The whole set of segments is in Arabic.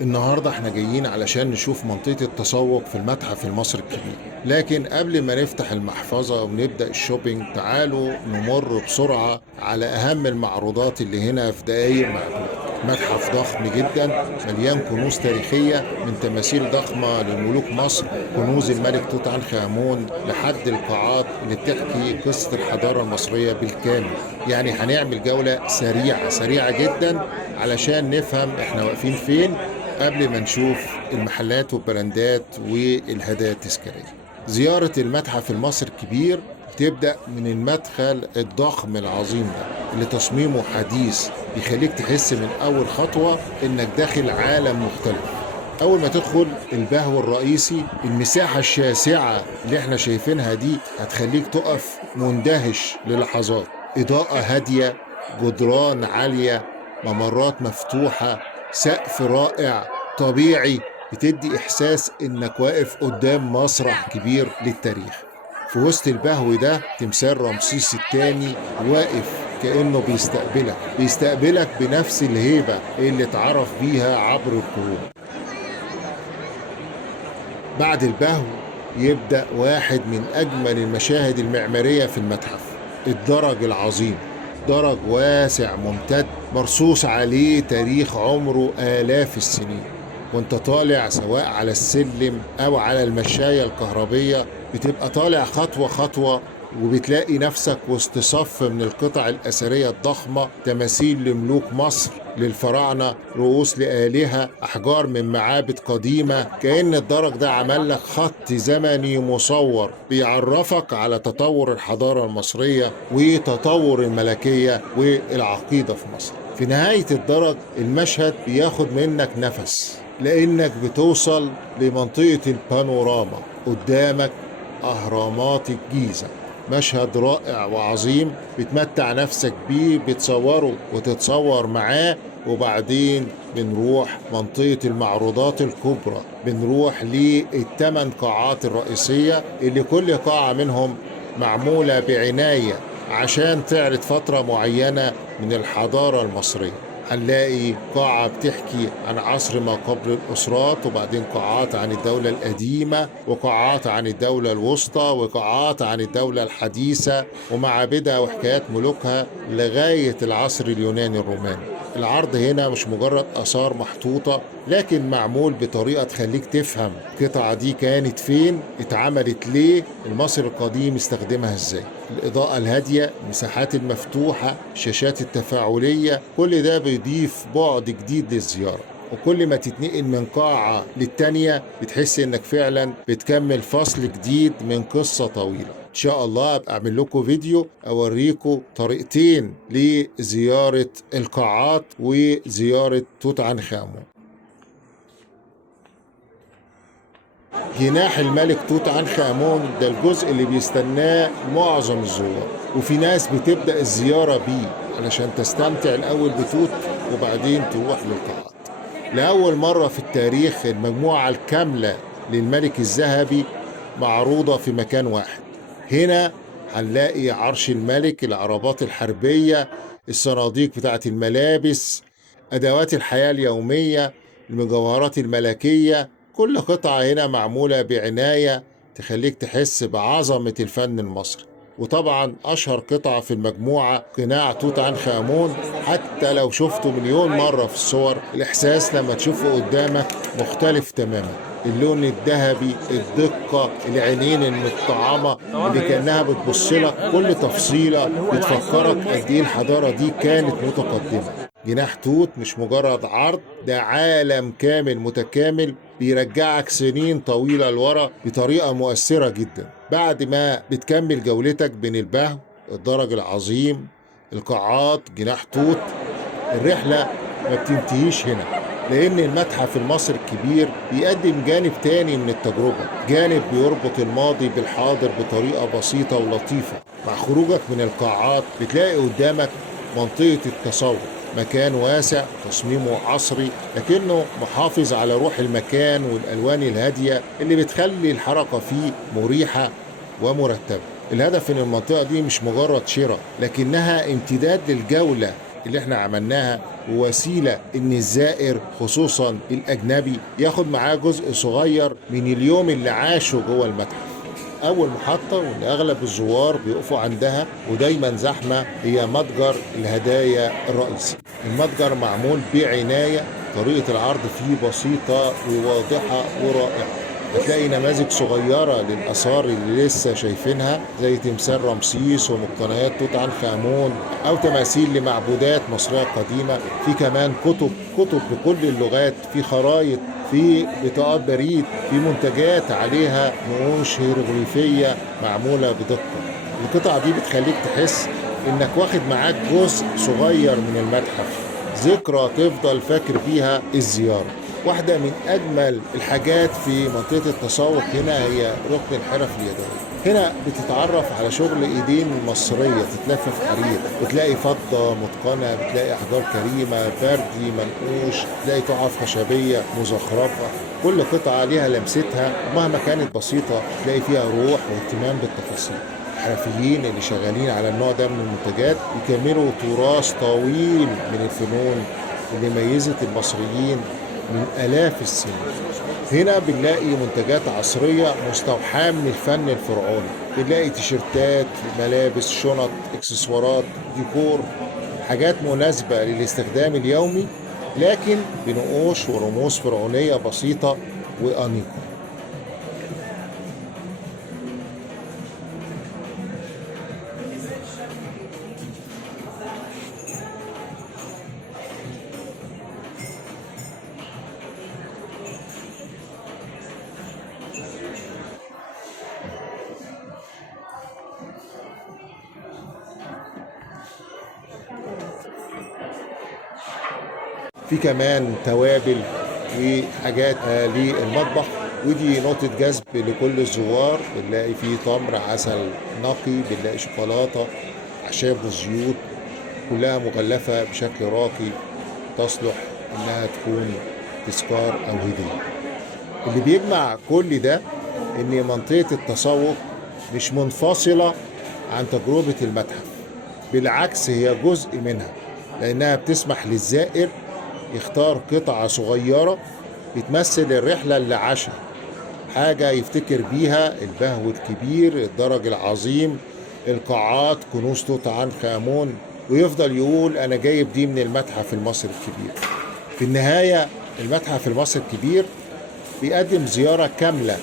النهاردة احنا جايين علشان نشوف منطقة التسوق في المتحف المصري الكبير. لكن قبل ما نفتح المحفظة ونبدأ الشوبينج تعالوا نمر بسرعة على أهم المعروضات اللي هنا في دقايق معدودة. متحف ضخم جدا مليان كنوز تاريخية من تماثيل ضخمة لملوك مصر، كنوز الملك توت عنخ آمون، لحد القاعات اللي بتحكي قصة الحضارة المصرية بالكامل. يعني هنعمل جولة سريعة جدا علشان نفهم احنا واقفين فين قبل ما نشوف المحلات والبراندات والهدايا التذكارية. زيارة المتحف المصري الكبير تبدأ من المدخل الضخم العظيم ده اللي تصميمه حديث، بيخليك تحس من أول خطوة إنك داخل عالم مختلف. أول ما تدخل البهو الرئيسي، المساحة الشاسعة اللي احنا شايفينها دي هتخليك تقف مندهش للحظات. إضاءة هادية، جدران عالية، ممرات مفتوحة، سقف رائع طبيعي، بتدي إحساس إنك واقف قدام مسرح كبير للتاريخ. في وسط البهو ده تمثال رمسيس الثاني واقف كأنه بيستقبلك بنفس الهيبة اللي اتعرف بيها عبر القرون. بعد البهو يبدأ واحد من أجمل المشاهد المعمارية في المتحف، الدرج العظيم. درج واسع ممتد مرصوص عليه تاريخ عمره آلاف السنين، وانت طالع سواء على السلم أو على المشاية الكهربية بتبقى طالع خطوة خطوة، وبتلاقي نفسك وسط صف من القطع الأثرية الضخمة، تماثيل لملوك مصر، للفراعنة، رؤوس لآلهة، أحجار من معابد قديمة. كأن الدرج ده عمل لك خط زمني مصور بيعرفك على تطور الحضارة المصرية وتطور الملكية والعقيدة في مصر. في نهاية الدرج المشهد بياخد منك نفس، لأنك بتوصل لمنطقة البانوراما. قدامك أهرامات الجيزة، مشهد رائع وعظيم بتمتع نفسك بيه، بتصوره وتتصور معاه. وبعدين بنروح منطقة المعروضات الكبرى، بنروح للثمان قاعات الرئيسية اللي كل قاعة منهم معمولة بعناية عشان تعرض فترة معينة من الحضارة المصرية. هنلاقي قاعة بتحكي عن عصر ما قبل الأسرات، وبعدين قاعات عن الدولة القديمة، وقاعات عن الدولة الوسطى، وقاعات عن الدولة الحديثة ومعابدها وحكايات ملوكها لغاية العصر اليوناني الروماني. العرض هنا مش مجرد آثار محطوطة، لكن معمول بطريقة تخليك تفهم القطعة دي كانت فين، اتعملت ليه، المصري القديم استخدمها ازاي. الإضاءة الهادية، المساحات المفتوحة، الشاشات التفاعلية، كل ده بيضيف بعد جديد للزيارة. وكل ما تتنقل من قاعة للتانية بتحس انك فعلا بتكمل فصل جديد من قصة طويلة. ان شاء الله ابقى اعمل لكم فيديو اوريكم طريقتين لزيارة القاعات وزيارة توت عنخ آمون. جناح الملك توت عنخ آمون ده الجزء اللي بيستناه معظم الزوار، وفي ناس بتبدأ الزيارة بيه علشان تستمتع الأول بتوت وبعدين تروح للقاعات. لأول مرة في التاريخ المجموعة الكاملة للملك الذهبي معروضة في مكان واحد. هنا هنلاقي عرش الملك، العربات الحربية، الصناديق بتاعت الملابس، أدوات الحياة اليومية، المجوهرات الملكية. كل قطعة هنا معمولة بعناية تخليك تحس بعظمة الفن المصري. وطبعا أشهر قطعة في المجموعة قناع توت عنخ آمون، حتى لو شفته مليون مرة في الصور الإحساس لما تشوفه قدامك مختلف تماما. اللون الذهبي، الدقة، العينين المتطعمة اللي كأنها بتبصلك، كل تفصيلة بتفكرك قد إيه الحضارة دي كانت متقدمة. جناح توت مش مجرد عرض، ده عالم كامل متكامل بيرجعك سنين طويلة لورا بطريقة مؤثرة جدا. بعد ما بتكمل جولتك بين البهو، الدرج العظيم، القاعات، جناح توت، الرحلة ما بتنتهيش هنا، لأن المتحف المصري الكبير بيقدم جانب تاني من التجربة، جانب بيربط الماضي بالحاضر بطريقة بسيطة ولطيفة. مع خروجك من القاعات بتلاقي قدامك منطقة التسوق، مكان واسع تصميمه عصري لكنه محافظ على روح المكان والألوان الهادية اللي بتخلي الحركة فيه مريحة ومرتبة. الهدف من المنطقة دي مش مجرد شراء، لكنها امتداد للجولة اللي احنا عملناها ووسيلة ان الزائر خصوصا الاجنبي ياخد معاه جزء صغير من اليوم اللي عاشه جوه المتحف. اول محطة واللي اغلب الزوار بيقفوا عندها ودايما زحمة هي متجر الهدايا الرئيسي. المتجر معمول بعناية، طريقة العرض فيه بسيطة وواضحة ورائعة. هتلاقي نماذج صغيرة للآثار اللي لسه شايفينها زي تمثال رمسيس ومقتنيات توت عنخ آمون أو تماثيل لمعبودات مصرية قديمة. في كمان كتب بكل اللغات، في خرايط، في بطاقات بريد، في منتجات عليها نقوش هيروغليفية معمولة بدقة. القطع دي بتخليك تحس إنك واخد معاك جزء صغير من المتحف، ذكرى تفضل فاكر بيها الزيارة. واحدة من أجمل الحاجات في منطقة التسوق هنا هي ركن الحرف اليدوية. هنا بتتعرف على شغل ايدين مصرية تتلف في حرير، بتلاقي فضة متقنة، بتلاقي أحجار كريمة، بردي منقوش، بتلاقي تحف خشبية مزخرفة. كل قطعة ليها لمستها ومهما كانت بسيطة تلاقي فيها روح واهتمام بالتفاصيل. الحرفيين اللي شغالين على النوع ده من المنتجات يكملوا تراث طويل من الفنون اللي ميزت المصريين من آلاف السنين. هنا بنلاقي منتجات عصرية مستوحاة من الفن الفرعوني، بنلاقي تيشيرتات، ملابس، شنط، اكسسوارات، ديكور، حاجات مناسبة للاستخدام اليومي لكن بنقوش ورموز فرعونية بسيطة وأنيقة. في كمان توابل وحاجات للمطبخ، ودي نقطة جذب لكل الزوار. بنلاقي فيه تمر، عسل نقي، بنلاقي شوكولاتة، أعشاب وزيوت، كلها مغلفة بشكل راقي تصلح إنها تكون تذكار أو هدية. اللي بيجمع كل ده إن منطقة التسوق مش منفصلة عن تجربة المتحف، بالعكس هي جزء منها، لأنها بتسمح للزائر يختار قطعة صغيرة بتمثل الرحلة اللي عاشها، حاجة يفتكر بيها البهو الكبير، الدرج العظيم، القاعات، كنوز توت عنخ آمون، ويفضل يقول أنا جايب دي من المتحف المصري الكبير. في النهاية المتحف المصري الكبير بيقدم زيارة كاملة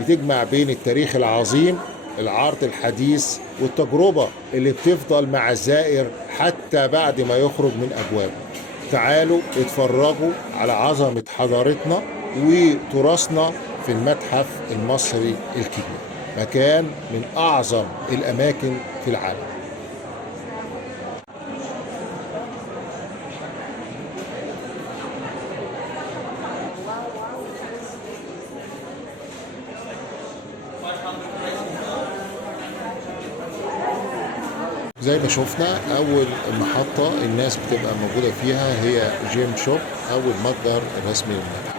بتجمع بين التاريخ العظيم، العرض الحديث، والتجربة اللي بتفضل مع الزائر حتى بعد ما يخرج من أبوابه. تعالوا اتفرجوا على عظمة حضارتنا وتراثنا في المتحف المصري الكبير، مكان من أعظم الأماكن في العالم. زي ما شفنا أول محطة الناس بتبقى موجودة فيها هي جيم شوب أو المتجر الرسمي للمتحف.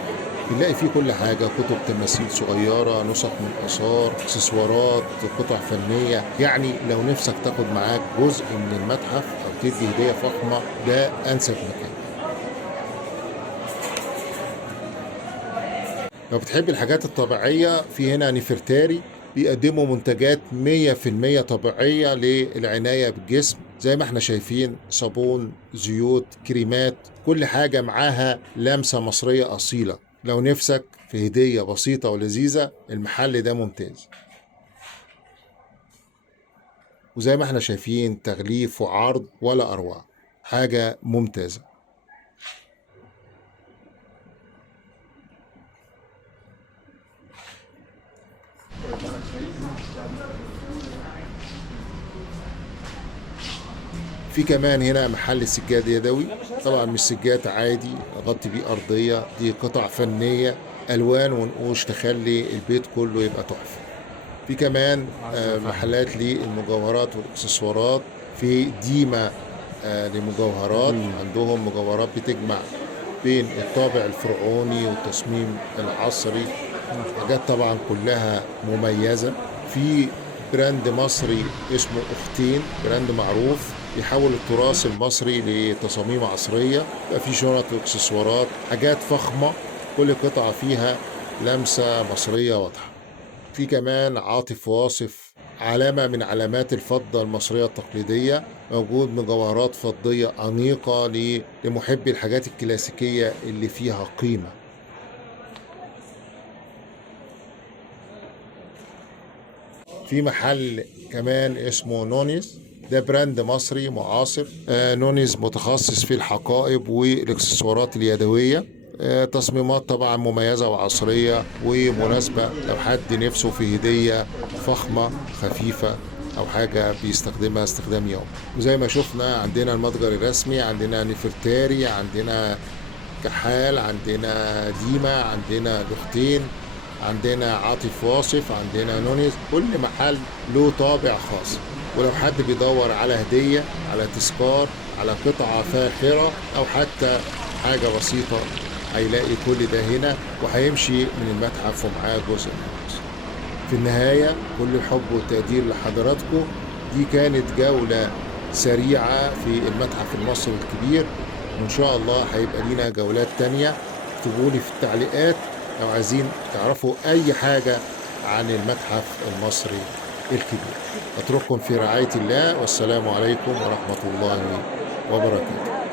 بنلاقي فيه كل حاجة، كتب، تماثيل صغيرة، نسخ من آثار، اكسسوارات، قطع فنية. يعني لو نفسك تاخد معاك جزء من المتحف أو تدي هدية فخمة ده أنسب مكان. لو بتحب الحاجات الطبيعية في هنا نفرتاري بيقدموا منتجات 100% طبيعية للعناية بالجسم، زي ما احنا شايفين صابون، زيوت، كريمات، كل حاجة معاها لمسة مصرية أصيلة. لو نفسك في هدية بسيطة ولذيذة المحل ده ممتاز. وزي ما احنا شايفين تغليف وعرض ولا أروع، حاجة ممتازة. في كمان هنا محل سجاد يدوي، طبعا مش سجاد عادي غطي بيه أرضية، دي قطع فنية، ألوان ونقوش تخلي البيت كله يبقى تحفة. في كمان محلات للمجوهرات والإكسسوارات، في ديما لمجوهرات، عندهم مجوهرات بتجمع بين الطابع الفرعوني والتصميم العصري، حاجات طبعا كلها مميزة. في براند مصري اسمه أختين، براند معروف يحول التراث المصري لتصاميم عصرية، يبقى في شنط واكسسوارات، حاجات فخمة، كل قطعة فيها لمسة مصرية واضحة. في كمان عاطف واصف، علامة من علامات الفضة المصرية التقليدية، موجود مجوهرات فضية أنيقة لمحبي الحاجات الكلاسيكية اللي فيها قيمة. في محل كمان اسمه نونيز، ده براند مصري معاصر. نونيز متخصص في الحقائب والاكسسوارات اليدوية. تصميمات طبعا مميزة وعصرية ومناسبة لو حد نفسه في هدية فخمة خفيفة أو حاجة بيستخدمها استخدام يومي. وزي ما شفنا عندنا المتجر الرسمي، عندنا نفرتاري، عندنا كحال، عندنا ديما، عندنا دختين، عندنا عاطف واصف، عندنا نونيز. كل محل له طابع خاص. ولو حد بيدور على هدية، على تذكار، على قطعة فاخرة، أو حتى حاجة بسيطة، هيلاقي كل ده هنا، وهيمشي من المتحف ومعاه جزء من الفلوس. في النهاية كل الحب والتقدير لحضراتكم. دي كانت جولة سريعة في المتحف المصري الكبير، وإن شاء الله هيبقى لينا جولات تانية. اكتبوا لي في التعليقات لو عايزين تعرفوا أي حاجة عن المتحف المصري الكبير. أترككم في رعاية الله، والسلام عليكم ورحمة الله وبركاته.